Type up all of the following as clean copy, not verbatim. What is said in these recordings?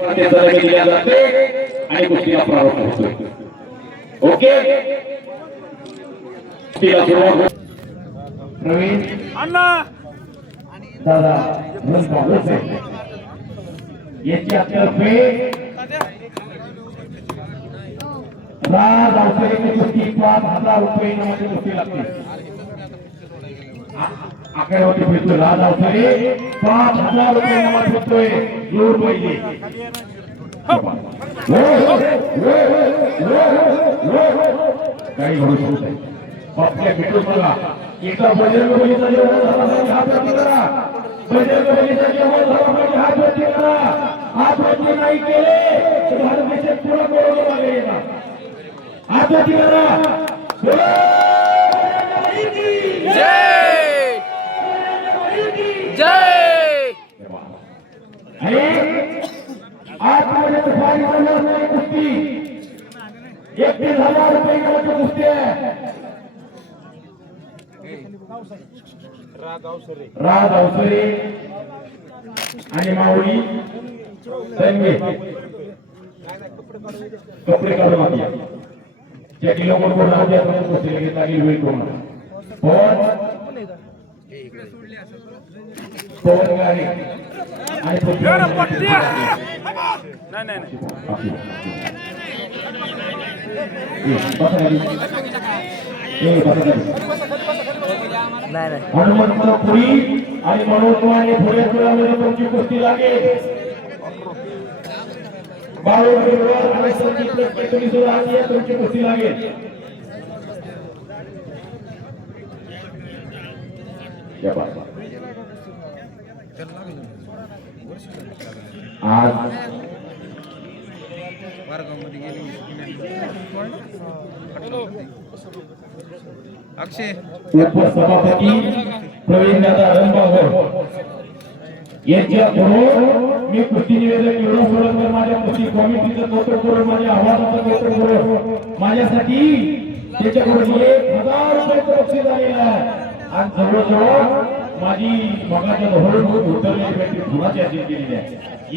दिल्या जाते आणि कुस्तीला प्रारंभ होतो. ओके प्रवीण अण्णा दादा याची आपल्याला राज अवसरेची कुस्ती 5,000 रुपये नावाची कुस्ती लागते. आकड्यावरती फिरतोय राज अवसरे 5,000 रुपये नावाची फिरतोय. जोर पाहिजे काही घडू शकत नाही. आपल्या भेटून बघा एका बजरंगबलीचा जेवढा झाला पाहिजे हात वरती करा. बजरंगबलीचा जेवढा झाला पाहिजे हात वरती करा. हात वरती नाही केले तर भारत देशात पुन्हा कोरोना मागे येणार. हात वरती करा. जय जय आजमध्ये फारी नाही कुस्ती 31,000 रुपये कुस्ती आहे. राज अवसरे आणि माऊली संगे कपडे काढून आपल्या ज्या किलो बरोबर राहू द्या कुस्ती लगेच लागेल वेळ करून पवन गाडी आणि हनुमंतपुरी आणि मनोजवाने पुढे खेळामध्ये तुमची कुस्ती लागेल. बाळूवर आणि संगीत तुमची कुस्ती लागेल. आज उपसभापती प्रवीण दादा रंबावर यांच्याकडून मी कुस्ती निवेदन एवढं सोडत तर माझ्या कुस्ती कमिटीचं कौतुक करून माझ्या आवाजाचं कौतुक करून माझ्यासाठी त्याच्याकडून 1,000 रुपये बक्षीस आलेलं आहे. आणि जवळजवळ माझी मगाच्या धोरण उतरलेली गुणाची अशी केलेली आहे.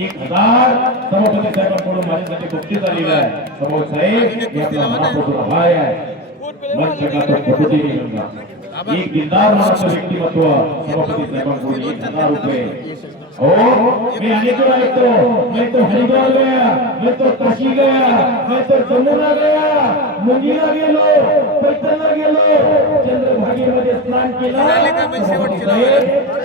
1,000 सभापती साहेबांकडून माझ्यासाठी बक्षीस आलेलं आहे. सभापती साहेब हे आपला मनापासून आभार आहे. मंच का तो फोटो देणे होगा एक दिलदार माणूस व्यक्तिमत्व सभापती साहेबांकडून 1,000 रुपये. ओ मैं अनेक बार तो मैं तो हरिद्वार गया, मैं तो काशी गया, मैं तो जमुना गया, मुंगीला गेलो, पैठणला गेलो, चंद्रभागेमध्ये स्नान केलं.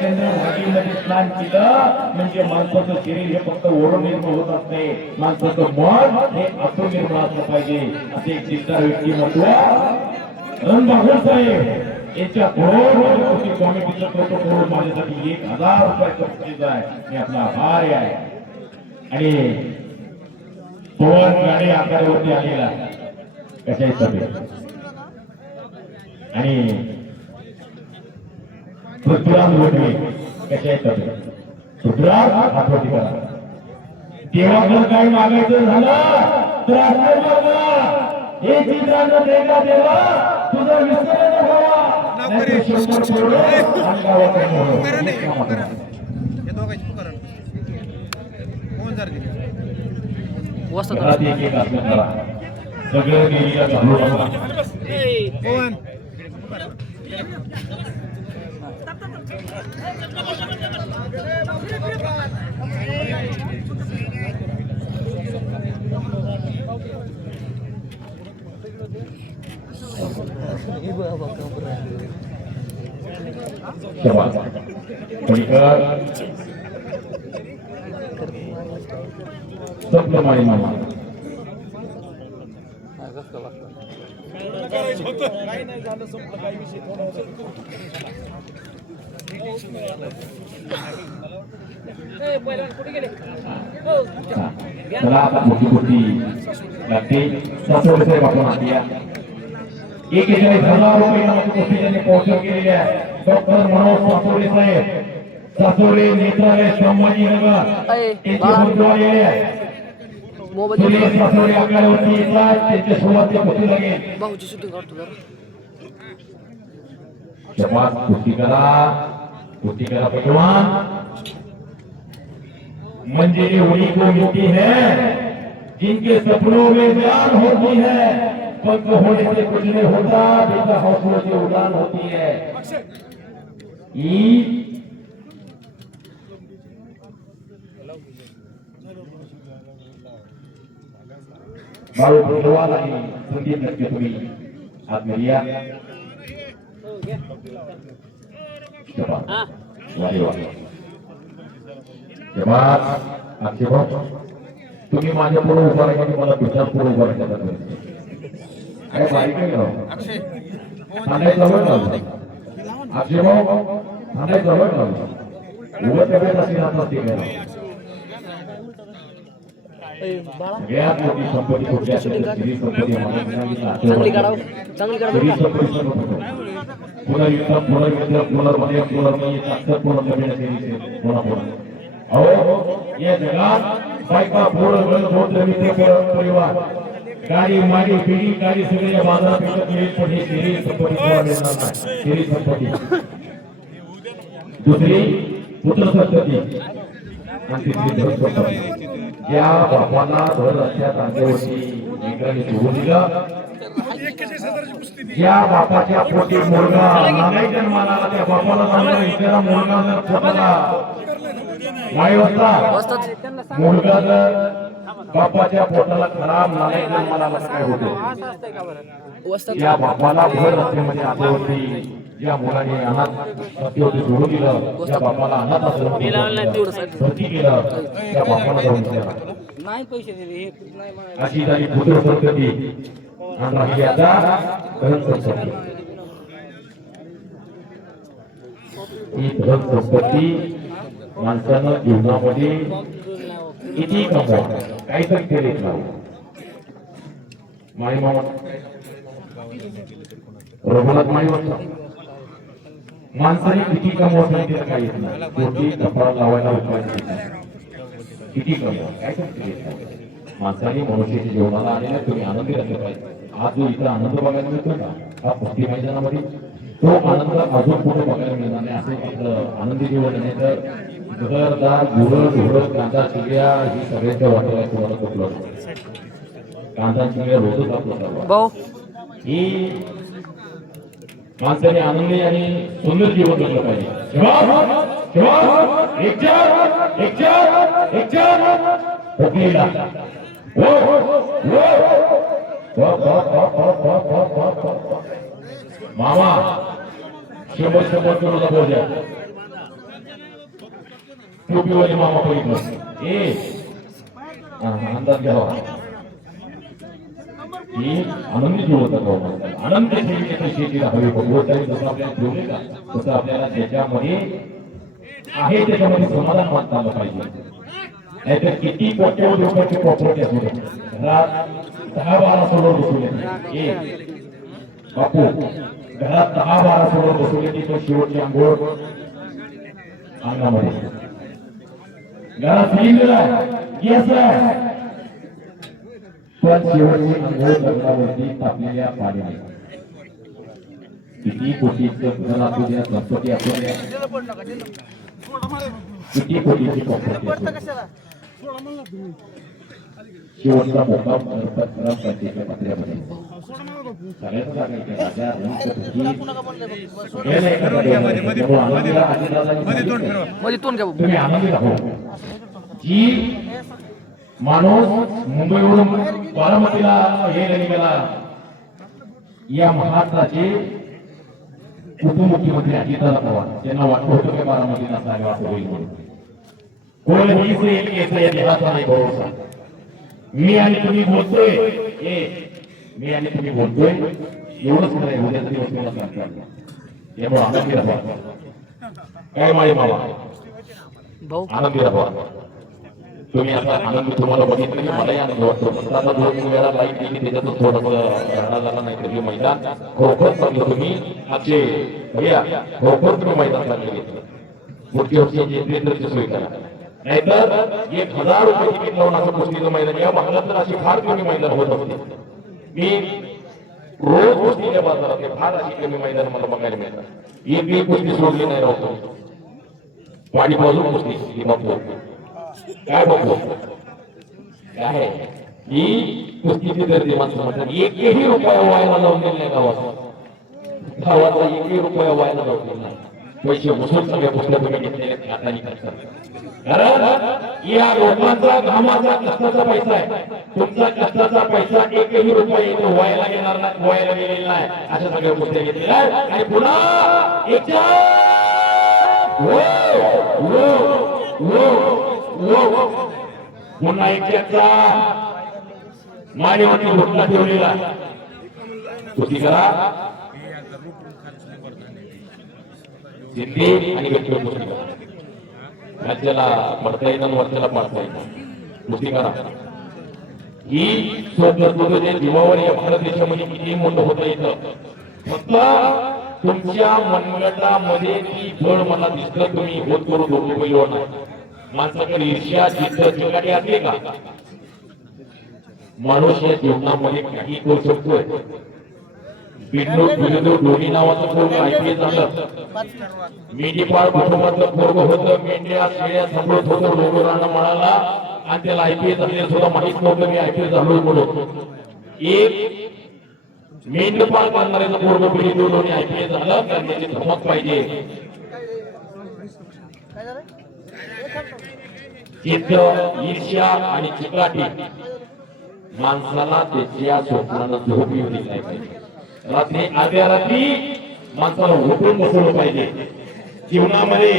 चंद्रभागेमध्ये स्नान केलं म्हणजे माणसाचं शरीर हे फक्त ओढून निर्माण होत असते. माणसाचं मन हे आतून निर्माण असलं पाहिजे. असे एक दिलदार व्यक्तिमत्व रणबागुल साहेब याच्या बरोबर कमिटीचं कौतुक करून माझ्यासाठी 1,000 रुपयाचं बक्षीस आहे. मी आपला आभार आहे. आणि पवन गाडी आकारावरती आलेला कशा तब्येत आणि पृथ्वीराज रोडवे कशा तब्येत पृथ्वीराज आठवती करा. देवाकडे काही मागायचं झालं तर असं मागा. हे चित्रांना देगा देवा तुझा विसर व्हावा. संपलं माळी मामा चला आता मोठी मोठी लागते. 41,000 रुपये नावाची कुस्ती त्यांनी पोहोचव केलेली आहे. डॉक्टर मनोज सासोरे साहेब सासोरे नेत्रालय संभाजीनगर यांची बुधवारी आहे. सासोरे आकारावरती येतात त्यांच्या सुरुवातीला कुस्ती लागेल. कुस्ती करा पैलवान. मंजिल वही को मिलती है जिनके सपनों में जान होती है। पंख होने से कुछ नहीं होता, बेटा हौसलों से उड़ान होती है। बाळू भगवान आणि संदीप नक्की तुम्ही आतमध्ये या। जबाब आक्षेप तुम्ही माझ्या पुढे उभा राहिला मला तुझ्या पुढे उभा राहिला काय बारीक आहे का सांगायचं जवळ लावलं आक्षेप सांगायचं जवळ लावलं उभं त्यावेळेस अशी राहत असते काय सगळ्यात मोठी संपत्ती कुठली असेल तर स्त्री संपत्ती पुनर्युद्ध पुनर्वदय पुनर्मय ताकद पुनर्नवीन अहो या जगात बायका परिवार गाडी माडी पिढी गाडी सगळे या बाजारात विकत मिळेल पण ही शरीर संपत्ती शरीर संपत्ती दुसरी पुत्र संतती आणि तिसरी धन संपत्ती या बापाला धर रस्त्यात आणल्यावरती इंग्रजी सोडून दिलं या बापाच्या पोटी मुलगा नाही जन्माला त्या बापाला सांगलं इतरा मुलगा जर पोटाला वायू असता मुलगा जर बापाच्या पोटाला खराब नाही जन्माला काय होते या बापाला भर रस्त्यामध्ये आल्यावरती या मुलाने अनाथ सत्तेवरती सोडून दिलं त्या बापाला अनाथ भरती केलं त्या बापाला जाऊन दिलं अशी झाली पुत्र संतती आणि राहिली आता धन संपत्ती ही धन संपत्ती माणसानं जीवनामध्ये किती कमवा काहीतरी केले माई मामा रघुनाथ माई म्हणतो माणसाने किती कमवत नाही तिला काही येत नाही कोटी कपडा लावायला उपाय किती कमवा काय करते माणसाने मनुष्याच्या जीवनाला आलेला तुम्ही आनंदी असले पाहिजे आज जो इथं आनंद बघायला मिळतो ना हा कुस्ती मैदानामध्ये तो आनंद अजून कुठे बघायला मिळणार नाही असं आपलं आनंदी जीवन आहे तर घरदार गुरं ढोरं कांदा चिंग्या ही सगळ्यांच्या वाटेला तुम्हाला कुठलं कांदा चिंग्या रोजच आपलं ही माणसाने आनंदी आणि सुंदर जीवन जगलं पाहिजे मामा 100 किलोचा बोजा टोपीवाले मामा बघितलं अंदाज घ्यावा ही आनंदी जीवन आनंद शेतीला हवी भगवताने जसं आपल्याला ठेवले का तसं आपल्याला ज्याच्यामध्ये आहे त्याच्यामध्ये समाधान मानता आलं पाहिजे नाहीतर किती कोट्यावधी रुपयाची प्रॉपर्टी असू दे घरात 10-12 सोलर बसवले बापू घरात 10-12 सोलर बसवले ती पण शेवटची आंघोळ अंगामध्ये घरात सिलेंडर आहे गॅस आहे पण शेवटची आंघोळ लग्नावरती तापलेल्या पाण्याने किती कोटीचं घर असू द्या संपत्ती असू द्या किती कोटीची प्रॉपर्टी शेवटचा मुक्काम पंचायतीच्या पत्र्यामध्ये सगळ्याच सांगायचं तुम्ही आनंदी राहू जी माणूस मुंबईवरून बारामतीला हे गेला या महाराष्ट्राचे उपमुख्यमंत्री अजितदादा पवार त्यांना वाटलं होतं की बारामतीला सांगा असं होईल म्हणून कोणीही या देहाचा नाही भरोसा मी आणि तुम्ही बोलतोय मी आणि तुम्ही बोलतोय एवढंच नाही उद्याचा दिवस मला सांगतात त्यामुळे आनंदी राहा काय माळे मामा आनंदी राहा तुम्ही आता आनंद तुम्हाला बघितलं की मलाही आनंद वाटतो आता 2 वेळा लाईट गेली त्याच्यातून थोडं राहणार झाला नाही तर मैदान खरोखर चांगलं तुम्ही आजचे खरोखर तुम्ही मैदान चांगलं घेतलं पुढच्या वर्षी जेंद्रेंद्रची सोय करा नाहीतर 1000 रुपये तिकीट लावून असं कुस्तीचं मैदान या भागात तर अशी फार कमी मैदान होत असते मी रोज कुस्तीच्या बाजारात फार अशी कमी मैदान मला बघायला मिळतात एक कुस्ती सोडली नाही राहतो पाणी बाजून कुस्ती काय बघू काय ही कुस्तीची गर्दी माणसं म्हणतात एकही रुपया व्हायला लावून दिले नाही गावाचा एकही रुपया व्हायला लावून नाही पैसे वसूल सगळ्या कुस्त्या तुम्ही घेतलेल्या हाताने करतात कारण या लोकांचा घामाचा कष्टाचा पैसा आहे तुमचा कष्टाचा पैसा एकही रुपया इथे व्हायला येणार नाही व्हायला गेलेला नाही अशा सगळ्या कुस्त्या घेतलेल्या आहेत आणि पुन्हा एकच्या पुन्हा एकच्या मानेवानी घोटला ठेवलेला कुस्ती करा सिद्धी आणि व्यक्तिगत कुस्ती करा राज्याला पडता येईल वर्षाला पाडता येईल कुस्ती करा ही स्वतंत्र जीवावर या भारत देशामध्ये किती मोठं होतं येतं फक्त तुमच्या मनगटामध्ये ती फळ मला दिसतं तुम्ही होत करू दोघे पैलवान माणसाकडे ईर्ष्या जिद्द चिकाटी असते का माणूस या जीवनामध्ये काही करू शकतोय धोनी नावाचं पोरग IPS झालं मेंढीपाळ कुटुंबातलं पोरग होतं मेंढ्या शेळ्या सांभाळत होतं लोकांना म्हणाला आणि त्याला IPS झालेलं सुद्धा माहित नव्हतं मी IPS झालो म्हणून एक मेंढपाळ करणाऱ्याचं पोरग पिढी धोनी IPS झालं करण्याची धमक पाहिजे जिद्द ईर्ष्या आणि चिकाटी माणसाला त्याच्या स्वप्नानं झोप येऊ दिली नाही पाहिजे रात्री आद्या रात्री माणसाला उठून बसवलं पाहिजे जीवनामध्ये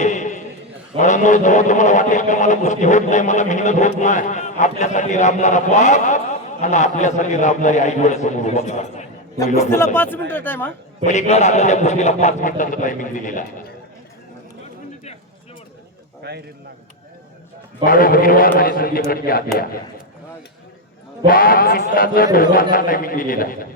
कळणं जेव्हा तुम्हाला वाटेल का मला गोष्टी होत नाही मला मेहनत होत नाही आपल्यासाठी राबणारा बाप आणि आपल्यासाठी राबणारी आई डोळ्यासमोर उभं करा 5 मिनिटं टाइम हा पलीकडे आता त्या गोष्टीला 5 मिनिटाचा टायमिंग दिलेला बाळू भगवान आणि संजय खडके आत्या 5 मिनिटाचा दोघांना टायमिंग दिलेला आहे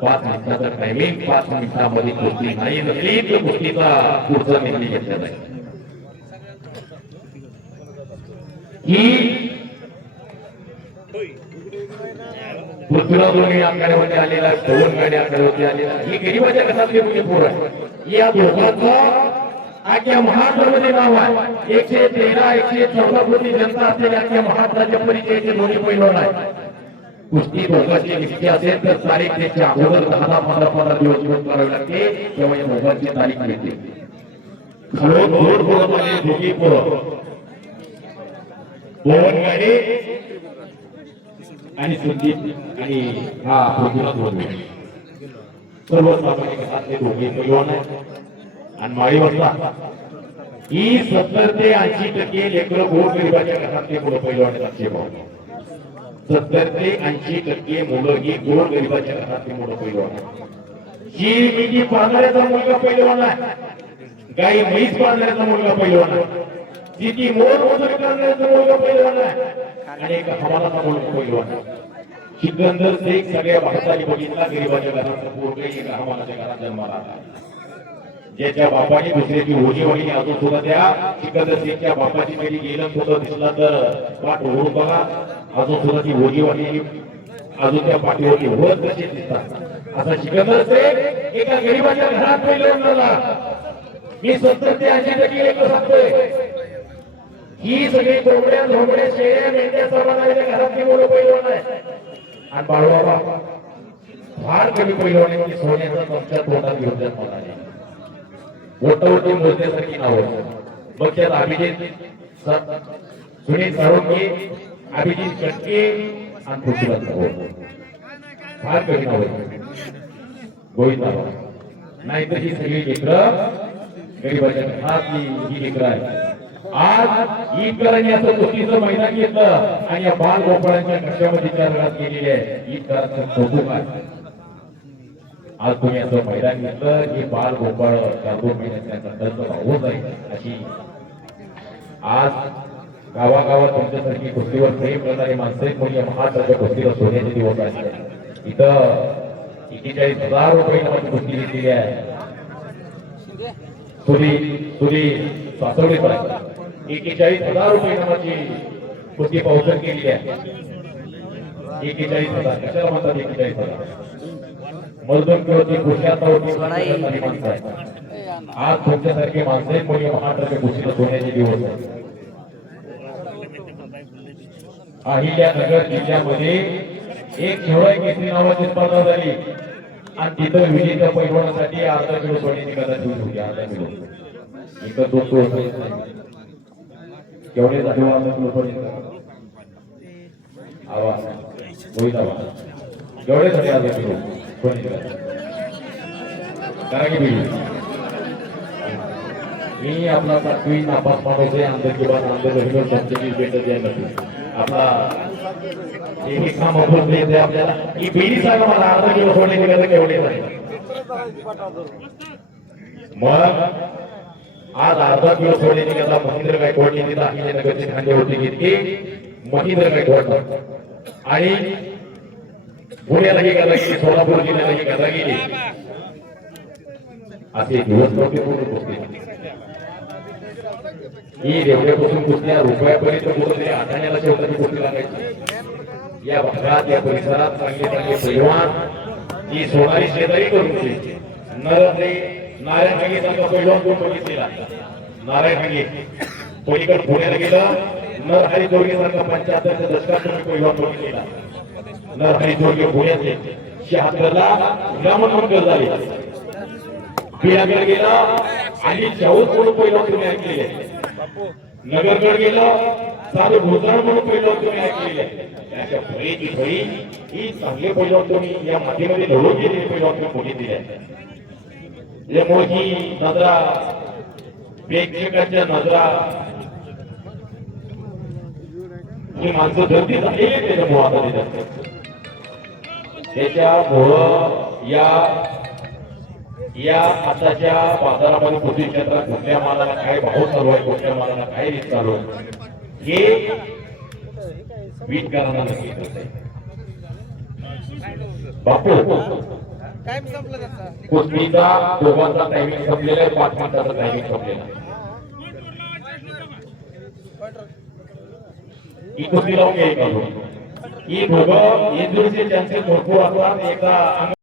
5 मिनिटाचा टायमिंग 5 मिनिटांमध्ये कुस्ती नाही नसली तर कुस्तीचा पुढचा निर्णय घेतला जाईल ही पृथ्वीराज धोनी आखाड्यामध्ये आलेला पवन गाडी आखाड्यावरती आलेला ही गरीबाच्या घरातली मुली पोर आहे या दोघांचं आख्या महाराष्ट्रामध्ये नाव आहे 113 114 कोटी जनता असलेल्या आख्या महाराष्ट्राच्या परिचयाचे दोन्ही पैलवान आहे कुस्ती दोघांची निश्चित असेल तर तारीख त्याच्या अगोदर 10-15 दिवस नोंद करावी लागते तेव्हा या दोघांची तारीख मिळते दोघी पोरं पवन गाडी आणि संदीप आणि हा पृथ्वीराज धोनी सर्वसामान्य घरातले दोघे पैलवान आहेत आणि माळीवरचा ही 70 ते 80% लेकरं गोरगरिबाच्या घरातले मुलं पैलवान आहेत 70 ते 80% मुलं ही गोरगरिबाच्या घरातली मुलं पैलवान आहेत ही मेंढी पाळणाऱ्याचा मुलगा पैलवान आहे गाई म्हैस पाळणाऱ्याचा मुलगा पैलवान आहे शेती मोलमजुरी करण्याचा मुलगा पैलवान आहे आणि एक हवालाचा मुलगा पैलवान आहे सिकंदर शेख सगळ्या भारताने बघितला गरीबाच्या घरातला पोरगा एक हवालाच्या घरात जन्माला आला ज्याच्या बापाने दुसऱ्याची ओझीवाणी अजून सुद्धा त्या सिकंदर शेखच्या बापाची कधी गेलं सुद्धा दिसला तर पाठ ओढून बघा अजून सुद्धा ती ओझीवाणी अजून त्या पाठीवरती होत कशी दिसतात असा सिकंदर शेख एका गरीबाच्या घरात पैलवान झाला मी 70 ते 80% एक सांगतोय ही सगळी कोंबड्या झोंबड्या शेळ्या मेंढ्या सर्वांच्या घरातली मुलं पैलवान आहे आणि बाळूबाबा फार कमी पैलवान सोन्याचा तुमच्या तोंडात घेऊन जन्माला आले मोठमोठी मोजण्यासारखी नावं मग त्यात अभिजित सुनील साळुंके अभिजित कटके आणि पृथ्वीराज फार कमी नावं गोविंद नाहीतर ही सगळी लेकरं गरीबाच्या घरातली ही लेकरं आहे आज ईदकरांनी असं कुस्तीचं मैदान घेतलं आणि या बाल गोपाळांच्या कशामध्ये चालवण्यात केलेली आहे ईदकरांचं कौतुक आहे आज तुम्ही असं मैदान घेतलं की बाल गोपाळ 4-2 महिन्यात त्यांचा खर्च वाहून जाईल अशी आज गावागावात तुमच्यासारखी कुस्तीवर प्रेम करणारी माणसं कोणी या महाराष्ट्राच्या कुस्तीला सोन्याचे दिवस आहेत इथं 41,000 रुपये नावाची कुस्ती घेतलेली आहे सुरी सासवडेकर 41,000 रुपये नावाची कुस्ती पावसर केलेली आहे 41,000 कशाला म्हणतात 41,000 मजदूर किंवा ती कुशातावरती करणारी माणसं आहेत. आज तुमच्यासारखे माणसं आहेत म्हणजे महाराष्ट्राच्या कुशीला सोन्याचे दिवस आहेत. अहिल्यानगर जिल्ह्यामध्ये एक शिवराय केसरी नावाची स्पर्धा झाली आणि तिथं विजेत्या पैलवानासाठी अर्धा किलो सोन्याची गदा ठेवली होती. अर्धा किलो इथं 2 किलो केवढे झाले अर्धा किलो सोन्याची आवाज होईल आवाज केवढे झाले अर्धा किलो सोन्याची गदा करा की मी आपला पाठवी नापास मानवते अंदर किंवा अंदर रहिलो त्यांची भेट द्यायला आपला एक काम बोलले ते आपल्याला ही बेडी सांगा मला अर्धा किलो सोन्याची गदा केवढे झाले. मग आज अर्धा किलो सोन्याची गदा महेंद्र गायकवाडने तिथं अहिल्यानगरचे खांदे होते की महेंद्र गायकवाड आणि पुण्याला ही गदा गेली सोलापूर जिल्ह्याला ही गदा गेली असे दिवस नव्हते पूर्ण होते. ही रेवड्यापासून कुस्त्या रुपयापर्यंत कुठे आठाण्याला शेवटाची कुस्ती लागायची. या भागात या परिसरात चांगले चांगले पैलवान ही सोनारी शेजारी करून होती. नारायण हागे सारखा पैलवान कोण बघितलेला नारायण हागे पलीकडे पुण्याला गेलं. नरहरी जोडगे सारखा 75च्या दशकात तुम्ही पैलवान बघितलेला. नरहरी जोडगे पुण्याचे 76ला ग्रामोन्नकर झाले. बिहारकडे गेला आणि 40 म्हणून पैलवान तुम्ही ऐकलेले. नगरकडे गेला साधे भोजन म्हणून पैलवान तुम्ही ऐकलेले. त्याच्या फळीची फळी ही चांगले पैलवान तुम्ही या मातीमध्ये लढवून गेलेले पैलवान तुम्ही कोणी दिले. त्यामुळे ही नजरा प्रेक्षकांच्या नजरा ही माणसं धरती झालेली त्याच्यामुळं आता देतात. त्याच्यामुळं या आताच्या बाजारामध्ये कृषी क्षेत्रात कुठल्या मालाला काय भाव चालू आहे कुठल्या मालाला काय रेट चालू आहे हे वीटकरांना नक्की कळतंय. बापू कुस्तीचा दोघांचा टायमिंग संपलेला आहे. 5 मिनिटाचा टायमिंग संपलेला आहे. ही कुस्ती लावून घ्यायची ही दोघं एक दिवशी चान्सेस भरपूर असतात. एकदा